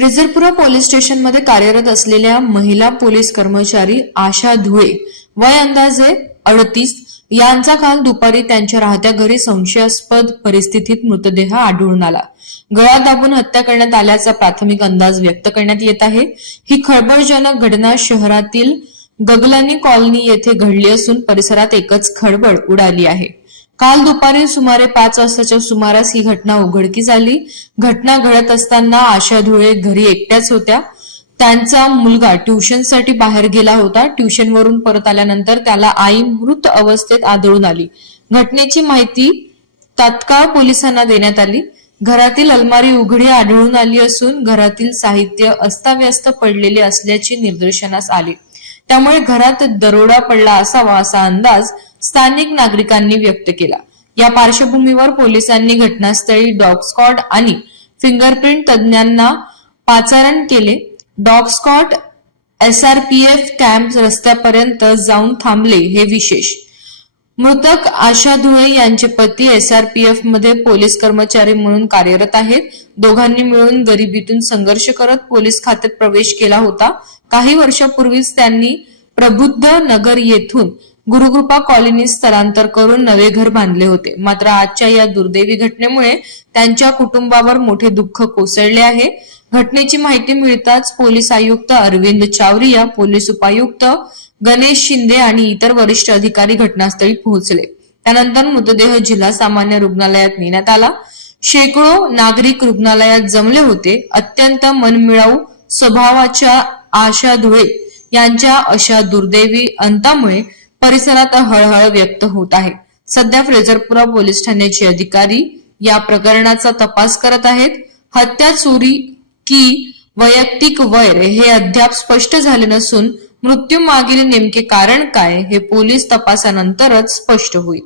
श्रीजरपुरा police स्टेशनमध्ये कार्यरत असलेल्या महिला पोलीस कर्मचारी आशा धुळे वय अंदाजे अडतीस यांचा काल दुपारी त्यांच्या राहत्या घरी संशयास्पद परिस्थितीत मृतदेह आढळून आला. गळा दाबून हत्या करण्यात आल्याचा प्राथमिक अंदाज व्यक्त करण्यात येत आहे. ही खळबळजनक घटना शहरातील गगलानी कॉलनी येथे घडली असून परिसरात एकच खळबळ उडाली आहे. काल दुपारी सुमारे पाच वाजताच्या सुमारास ही घटना उघडकीस आली. घटना घडत असताना आशा धुळे घरी एकट्याच होत्या. त्यांचा मुलगा ट्युशनसाठी बाहेर गेला होता. ट्युशनवरून परत आल्यानंतर त्याला आई मृत अवस्थेत आढळून आली. घटनेची माहिती तात्काळ पोलिसांना देण्यात आली. घरातील अलमारी उघडी आढळून आली असून घरातील साहित्य अस्ताव्यस्त पडलेले असल्याचे निदर्शनास आले. त्यामुळे घरात दरोडा पडला असावा असा अंदाज स्थानिक नागरिकांनी व्यक्त केला. या पार्श्वभूमीवर पोलिसांनी घटनास्थळी डॉग स्कॉट आणि फिंगरप्रिंट तज्ज्ञांना पाचारण केले. डॉग स्क्वॉड एसआरपीएफ कॅम्प रस्त्यापर्यंत जाऊन थांबले हे विशेष. मृतक आशा धुळे यांचे पती एसआरपीएफमध्ये पोलीस कर्मचारी म्हणून कार्यरत आहेत. दोघांनी मिळून गरिबीतून संघर्ष करत पोलीस खात्यात प्रवेश केला होता. काही वर्षापूर्वीच त्यांनी प्रबुद्ध नगर येथून गुरुकृपा कॉलनीत स्थलांतर करून नवे घर बांधले होते. मात्र आजच्या या दुर्दैवी घटनेमुळे त्यांच्या कुटुंबावर मोठे दुःख कोसळले आहे. घटनेची माहिती मिळताच पोलीस आयुक्त अरविंद चावरिया पोलीस उपायुक्त गणेश शिंदे आणि इतर वरिष्ठ अधिकारी घटनास्थळी पोहोचले. त्यानंतर मृतदेह जिल्हा सामान्य रुग्णालयात नेण्यात आला. शेकडो नागरिक रुग्णालयात जमले होते. अत्यंत मनमिळाऊ स्वभावाच्या आशा धुळे यांच्या अशा दुर्दैवी अंतामुळे परिसरात हळहळ व्यक्त होत आहे. सध्या फ्रेजरपुरा पोलीस ठाण्याचे अधिकारी या प्रकरणाचा तपास करत आहेत. हत्या चोरी की वैयक्तिक वैर हे अद्याप स्पष्ट झाले नसून मृत्यू मागील नेमके कारण काय हे पोलीस तपासानंतरच स्पष्ट होईल.